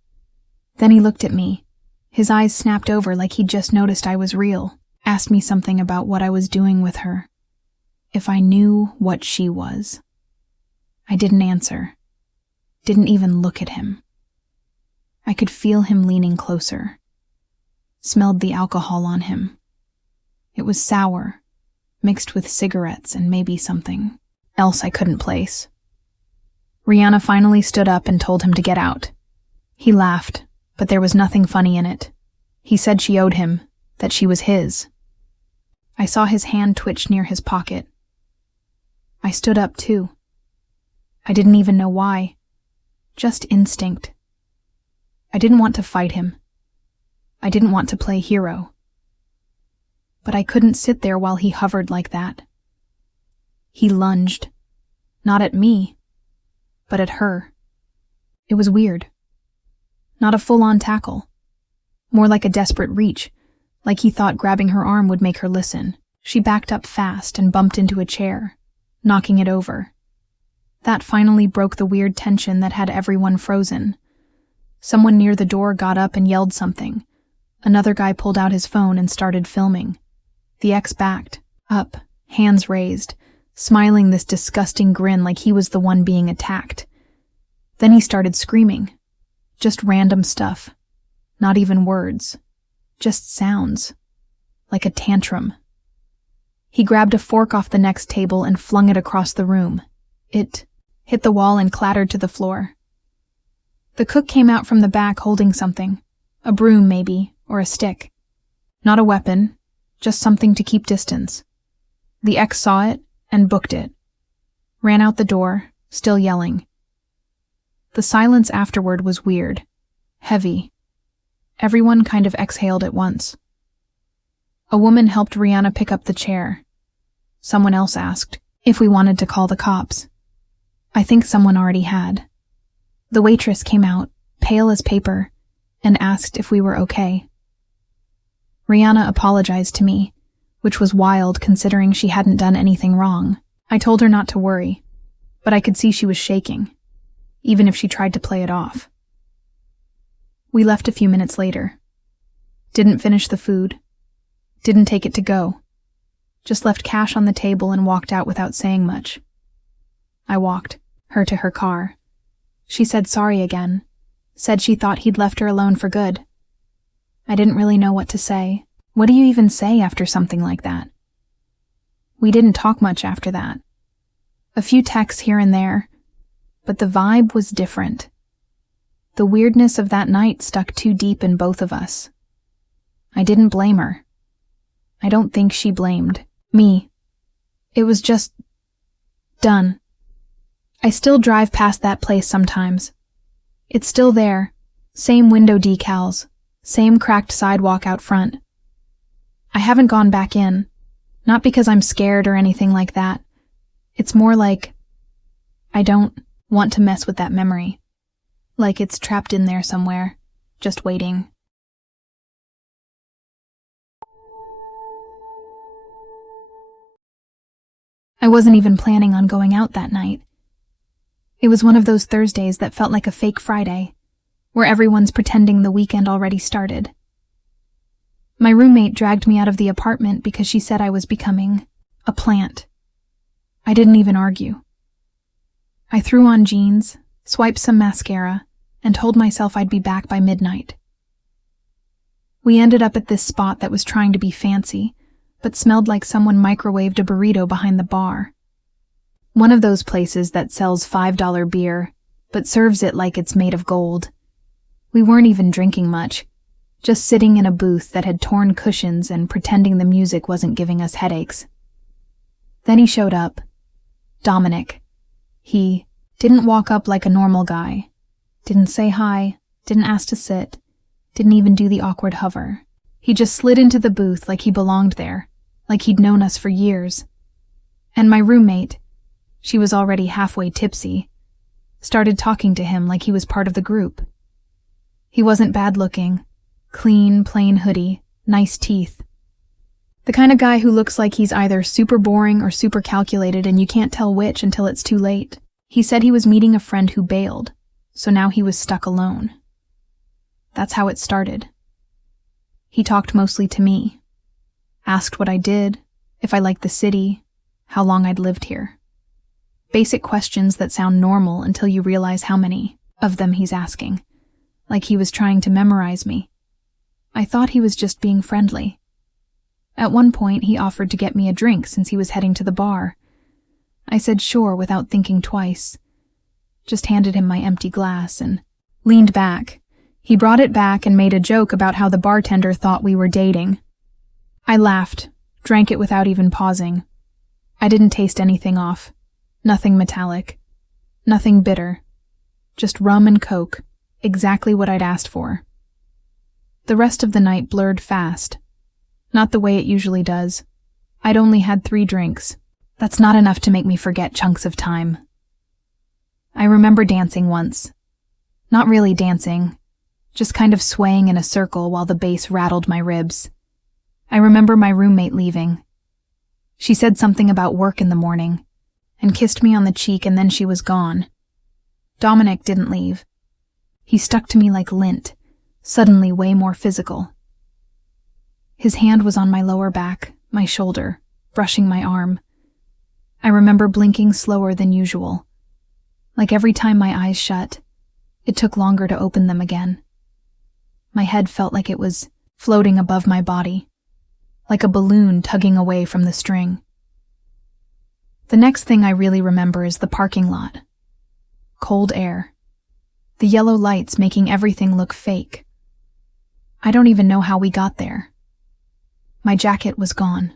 Then he looked at me. His eyes snapped over like he'd just noticed I was real, asked me something about what I was doing with her. If I knew what she was. I didn't answer. Didn't even look at him. I could feel him leaning closer. Smelled the alcohol on him. It was sour, mixed with cigarettes and maybe something else I couldn't place. Rihanna finally stood up and told him to get out. He laughed, but there was nothing funny in it. He said she owed him, that she was his. I saw his hand twitch near his pocket. I stood up too. I didn't even know why. Just instinct. I didn't want to fight him. I didn't want to play hero. But I couldn't sit there while he hovered like that. He lunged. Not at me, but at her. It was weird. Not a full-on tackle. More like a desperate reach, like he thought grabbing her arm would make her listen. She backed up fast and bumped into a chair, knocking it over. That finally broke the weird tension that had everyone frozen. Someone near the door got up and yelled something. Another guy pulled out his phone and started filming. The ex backed, up, hands raised, smiling this disgusting grin like he was the one being attacked. Then he started screaming. Just random stuff. Not even words. Just sounds. Like a tantrum. He grabbed a fork off the next table and flung it across the room. It hit the wall and clattered to the floor. The cook came out from the back holding something. A broom, maybe, or a stick. Not a weapon, just something to keep distance. The ex saw it and booked it. Ran out the door, still yelling. The silence afterward was weird. Heavy. Everyone kind of exhaled at once. A woman helped Rihanna pick up the chair. Someone else asked if we wanted to call the cops. I think someone already had. The waitress came out, pale as paper, and asked if we were okay. Rihanna apologized to me, which was wild considering she hadn't done anything wrong. I told her not to worry, but I could see she was shaking, even if she tried to play it off. We left a few minutes later. Didn't finish the food. Didn't take it to go. Just left cash on the table and walked out without saying much. I walked her to her car. She said sorry again. Said she thought he'd left her alone for good. I didn't really know what to say. What do you even say after something like that? We didn't talk much after that. A few texts here and there, but the vibe was different. The weirdness of that night stuck too deep in both of us. I didn't blame her. I don't think she blamed me. It was just done. I still drive past that place sometimes. It's still there. Same window decals. Same cracked sidewalk out front. I haven't gone back in. Not because I'm scared or anything like that. It's more like I don't want to mess with that memory. Like it's trapped in there somewhere, just waiting. I wasn't even planning on going out that night. It was one of those Thursdays that felt like a fake Friday, where everyone's pretending the weekend already started. My roommate dragged me out of the apartment because she said I was becoming a plant. I didn't even argue. I threw on jeans, swiped some mascara, and told myself I'd be back by midnight. We ended up at this spot that was trying to be fancy, but smelled like someone microwaved a burrito behind the bar. One of those places that sells $5 beer, but serves it like it's made of gold. We weren't even drinking much, just sitting in a booth that had torn cushions and pretending the music wasn't giving us headaches. Then he showed up. Dominic. He didn't walk up like a normal guy. Didn't say hi, didn't ask to sit, didn't even do the awkward hover. He just slid into the booth like he belonged there, like he'd known us for years. And my roommate, she was already halfway tipsy, started talking to him like he was part of the group. He wasn't bad-looking, clean, plain hoodie, nice teeth. The kind of guy who looks like he's either super boring or super calculated and you can't tell which until it's too late. He said he was meeting a friend who bailed, so now he was stuck alone. That's how it started. He talked mostly to me. Asked what I did, if I liked the city, how long I'd lived here. Basic questions that sound normal until you realize how many of them he's asking. Like he was trying to memorize me. I thought he was just being friendly. At one point, he offered to get me a drink since he was heading to the bar. I said sure without thinking twice. Just handed him my empty glass and leaned back. He brought it back and made a joke about how the bartender thought we were dating. I laughed, drank it without even pausing. I didn't taste anything off. Nothing metallic. Nothing bitter. Just rum and coke, exactly what I'd asked for. The rest of the night blurred fast. Not the way it usually does. I'd only had 3 drinks. That's not enough to make me forget chunks of time. I remember dancing once. Not really dancing, just kind of swaying in a circle while the bass rattled my ribs. I remember my roommate leaving. She said something about work in the morning, and kissed me on the cheek, and then she was gone. Dominic didn't leave. He stuck to me like lint, suddenly way more physical. His hand was on my lower back, my shoulder, brushing my arm. I remember blinking slower than usual. Like every time my eyes shut, it took longer to open them again. My head felt like it was floating above my body, like a balloon tugging away from the string. The next thing I really remember is the parking lot. Cold air. The yellow lights making everything look fake. I don't even know how we got there. My jacket was gone.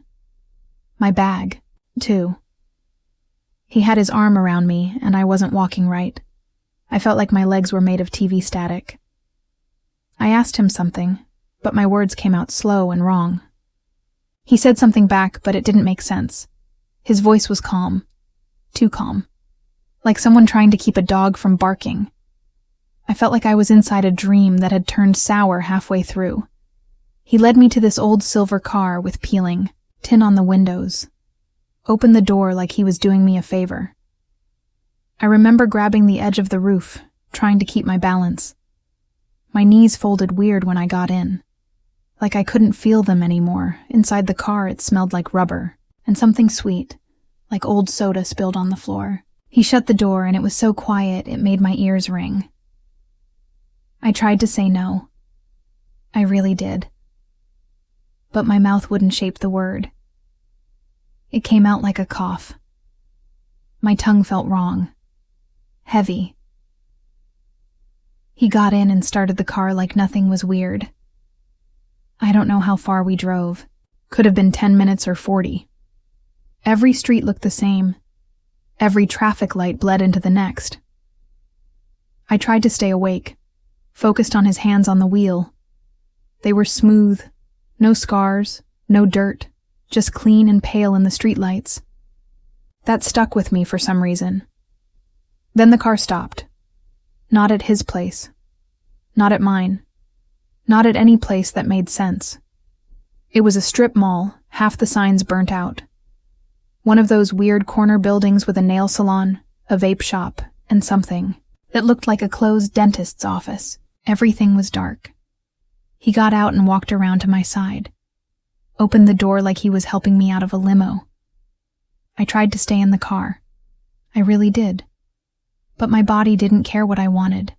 My bag, too. He had his arm around me, and I wasn't walking right. I felt like my legs were made of TV static. I asked him something, but my words came out slow and wrong. He said something back, but it didn't make sense. His voice was calm. Too calm. Like someone trying to keep a dog from barking. I felt like I was inside a dream that had turned sour halfway through. He led me to this old silver car with peeling, tin on the windows. Opened the door like he was doing me a favor. I remember grabbing the edge of the roof, trying to keep my balance. My knees folded weird when I got in. Like I couldn't feel them anymore. Inside the car it smelled like rubber, and something sweet, like old soda spilled on the floor. He shut the door and it was so quiet it made my ears ring. I tried to say no. I really did. But my mouth wouldn't shape the word. It came out like a cough. My tongue felt wrong. Heavy. He got in and started the car like nothing was weird. I don't know how far we drove. Could have been 10 minutes or 40. Every street looked the same. Every traffic light bled into the next. I tried to stay awake, focused on his hands on the wheel. They were smooth, no scars, no dirt, just clean and pale in the streetlights. That stuck with me for some reason. Then the car stopped. Not at his place. Not at mine. Not at any place that made sense. It was a strip mall, half the signs burnt out. One of those weird corner buildings with a nail salon, a vape shop, and something that looked like a closed dentist's office. Everything was dark. He got out and walked around to my side. Opened the door like he was helping me out of a limo. I tried to stay in the car. I really did. But my body didn't care what I wanted.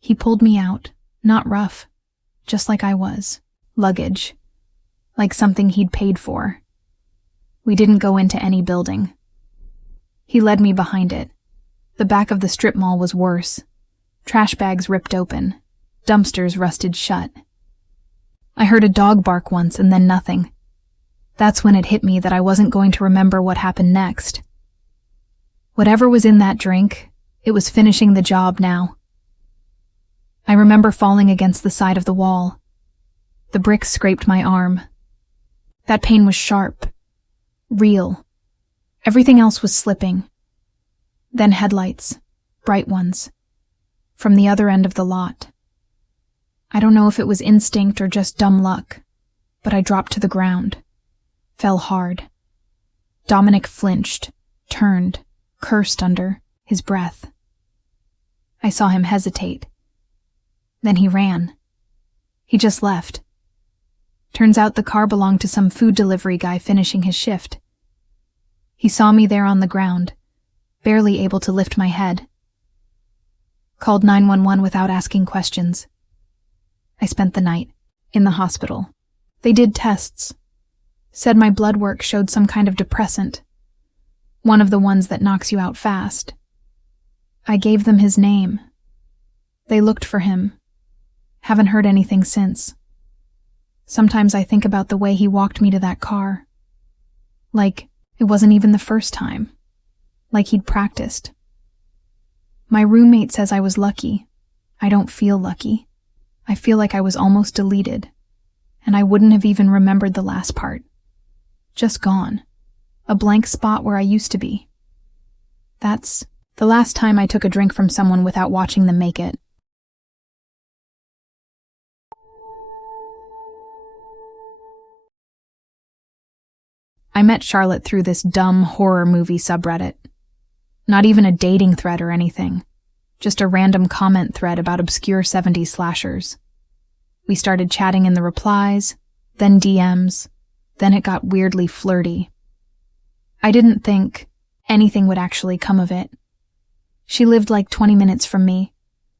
He pulled me out, not rough, just like I was. Luggage. Like something he'd paid for. We didn't go into any building. He led me behind it. The back of the strip mall was worse. Trash bags ripped open. Dumpsters rusted shut. I heard a dog bark once and then nothing. That's when it hit me that I wasn't going to remember what happened next. Whatever was in that drink, it was finishing the job now. I remember falling against the side of the wall. The bricks scraped my arm. That pain was sharp. Real. Everything else was slipping. Then headlights. Bright ones. From the other end of the lot. I don't know if it was instinct or just dumb luck, but I dropped to the ground. Fell hard. Dominic flinched, turned, cursed under his breath. I saw him hesitate. Then he ran. He just left. Turns out the car belonged to some food delivery guy finishing his shift. He saw me there on the ground, barely able to lift my head. Called 911 without asking questions. I spent the night in the hospital. They did tests. Said my blood work showed some kind of depressant. One of the ones that knocks you out fast. I gave them his name. They looked for him. Haven't heard anything since. Sometimes I think about the way he walked me to that car. Like it wasn't even the first time. Like he'd practiced. My roommate says I was lucky. I don't feel lucky. I feel like I was almost deleted. And I wouldn't have even remembered the last part. Just gone. A blank spot where I used to be. That's the last time I took a drink from someone without watching them make it. I met Charlotte through this dumb horror movie subreddit. Not even a dating thread or anything. Just a random comment thread about obscure 70s slashers. We started chatting in the replies, then DMs, then it got weirdly flirty. I didn't think anything would actually come of it. She lived like 20 minutes from me,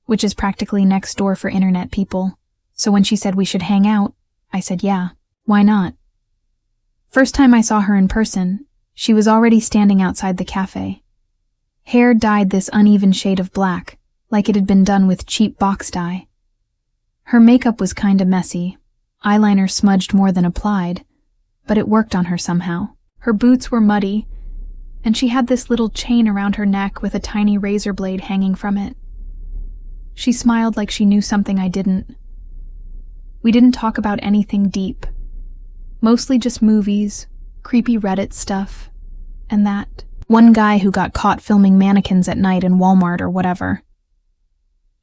which is practically next door for internet people, so when she said we should hang out, I said yeah, why not? First time I saw her in person, she was already standing outside the cafe. Hair dyed this uneven shade of black, like it had been done with cheap box dye. Her makeup was kinda messy, eyeliner smudged more than applied, but it worked on her somehow. Her boots were muddy, and she had this little chain around her neck with a tiny razor blade hanging from it. She smiled like she knew something I didn't. We didn't talk about anything deep. Mostly just movies, creepy Reddit stuff, and that one guy who got caught filming mannequins at night in Walmart or whatever.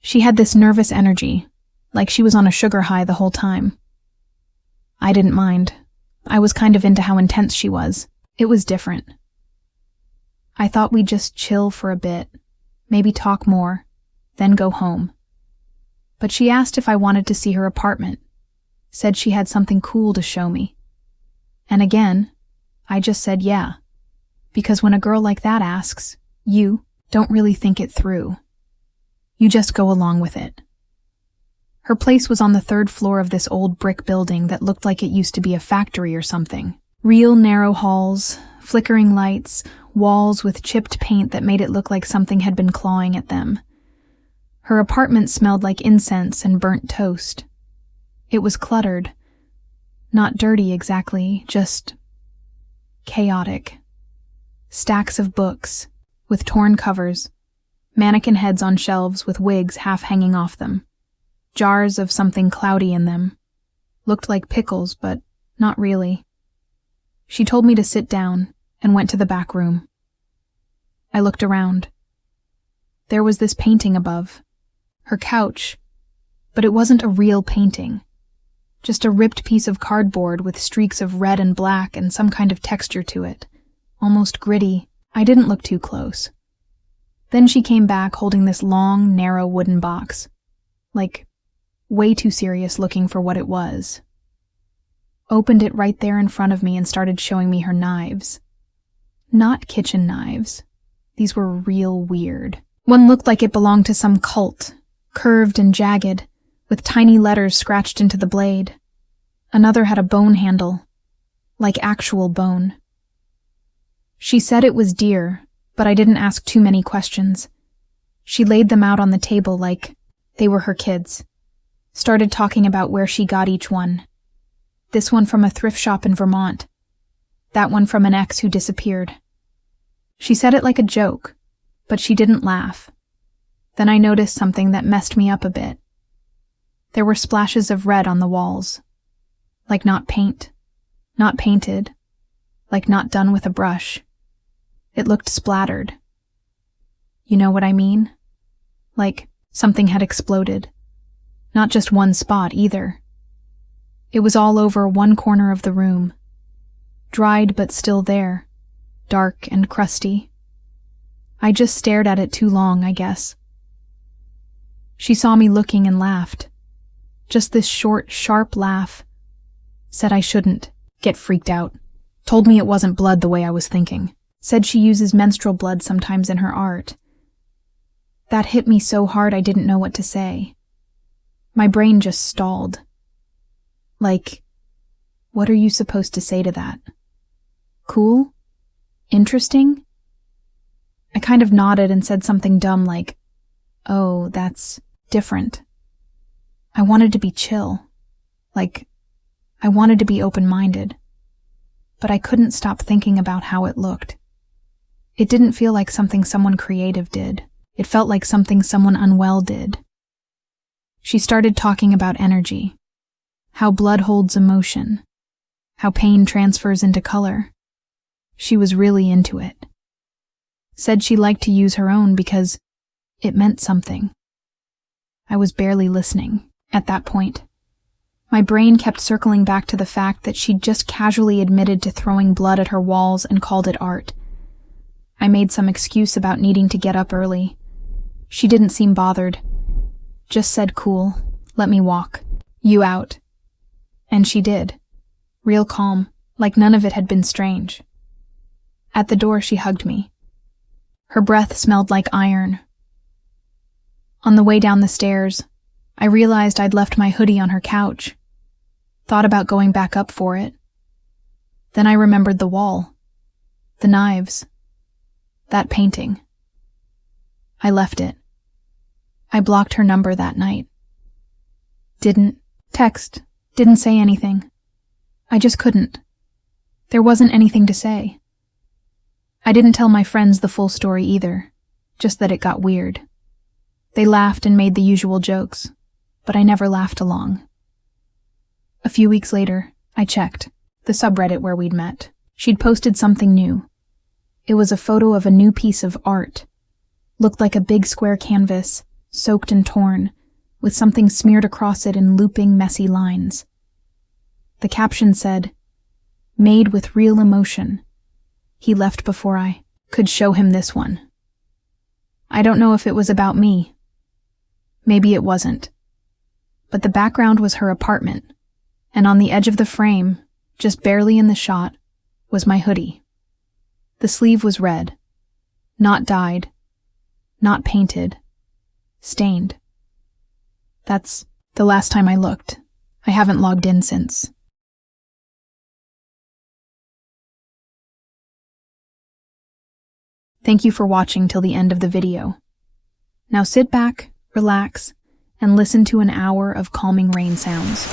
She had this nervous energy, like she was on a sugar high the whole time. I didn't mind. I was kind of into how intense she was. It was different. I thought we'd just chill for a bit, maybe talk more, then go home. But she asked if I wanted to see her apartment, said she had something cool to show me. And again, I just said yeah, because when a girl like that asks, you don't really think it through. You just go along with it. Her place was on the 3rd floor of this old brick building that looked like it used to be a factory or something. Real narrow halls, flickering lights, walls with chipped paint that made it look like something had been clawing at them. Her apartment smelled like incense and burnt toast. It was cluttered. Not dirty exactly, just chaotic. Stacks of books, with torn covers, mannequin heads on shelves with wigs half hanging off them, jars of something cloudy in them. Looked like pickles, but not really. She told me to sit down and went to the back room. I looked around. There was this painting above, her couch, but it wasn't a real painting. Just a ripped piece of cardboard with streaks of red and black and some kind of texture to it. Almost gritty. I didn't look too close. Then she came back holding this long, narrow wooden box. Like, way too serious looking for what it was. Opened it right there in front of me and started showing me her knives. Not kitchen knives. These were real weird. One looked like it belonged to some cult, curved and jagged, with tiny letters scratched into the blade. Another had a bone handle, like actual bone. She said it was deer, but I didn't ask too many questions. She laid them out on the table like they were her kids. Started talking about where she got each one. This one from a thrift shop in Vermont. That one from an ex who disappeared. She said it like a joke, but she didn't laugh. Then I noticed something that messed me up a bit. There were splashes of red on the walls. Like not paint, not painted, like not done with a brush. It looked splattered. You know what I mean? Like something had exploded. Not just one spot either. It was all over one corner of the room. Dried but still there. Dark and crusty. I just stared at it too long, I guess. She saw me looking and laughed. Just this short, sharp laugh. Said I shouldn't get freaked out. Told me it wasn't blood the way I was thinking. Said she uses menstrual blood sometimes in her art. That hit me so hard I didn't know what to say. My brain just stalled. Like, what are you supposed to say to that? Cool? Interesting? I kind of nodded and said something dumb like, oh, that's different. I wanted to be chill. Like, I wanted to be open-minded. But I couldn't stop thinking about how it looked. It didn't feel like something someone creative did. It felt like something someone unwell did. She started talking about energy. How blood holds emotion. How pain transfers into color. She was really into it. Said she liked to use her own because it meant something. I was barely listening at that point. My brain kept circling back to the fact that she'd just casually admitted to throwing blood at her walls and called it art. I made some excuse about needing to get up early. She didn't seem bothered. Just said cool, let me walk. You out. And she did. Real calm, like none of it had been strange. At the door she hugged me. Her breath smelled like iron. On the way down the stairs, I realized I'd left my hoodie on her couch. Thought about going back up for it. Then I remembered the wall. The knives. That painting. I left it. I blocked her number that night. Didn't text, didn't say anything. I just couldn't. There wasn't anything to say. I didn't tell my friends the full story either, just that it got weird. They laughed and made the usual jokes, but I never laughed along. A few weeks later, I checked the subreddit where we'd met. She'd posted something new. It was a photo of a new piece of art. Looked like a big square canvas, soaked and torn, with something smeared across it in looping, messy lines. The caption said, "Made with real emotion. He left before I could show him this one." I don't know if it was about me. Maybe it wasn't. But the background was her apartment, and on the edge of the frame, just barely in the shot, was my hoodie. The sleeve was red, not dyed, not painted, stained. That's the last time I looked. I haven't logged in since. Thank you for watching till the end of the video. Now sit back, relax, and listen to an hour of calming rain sounds.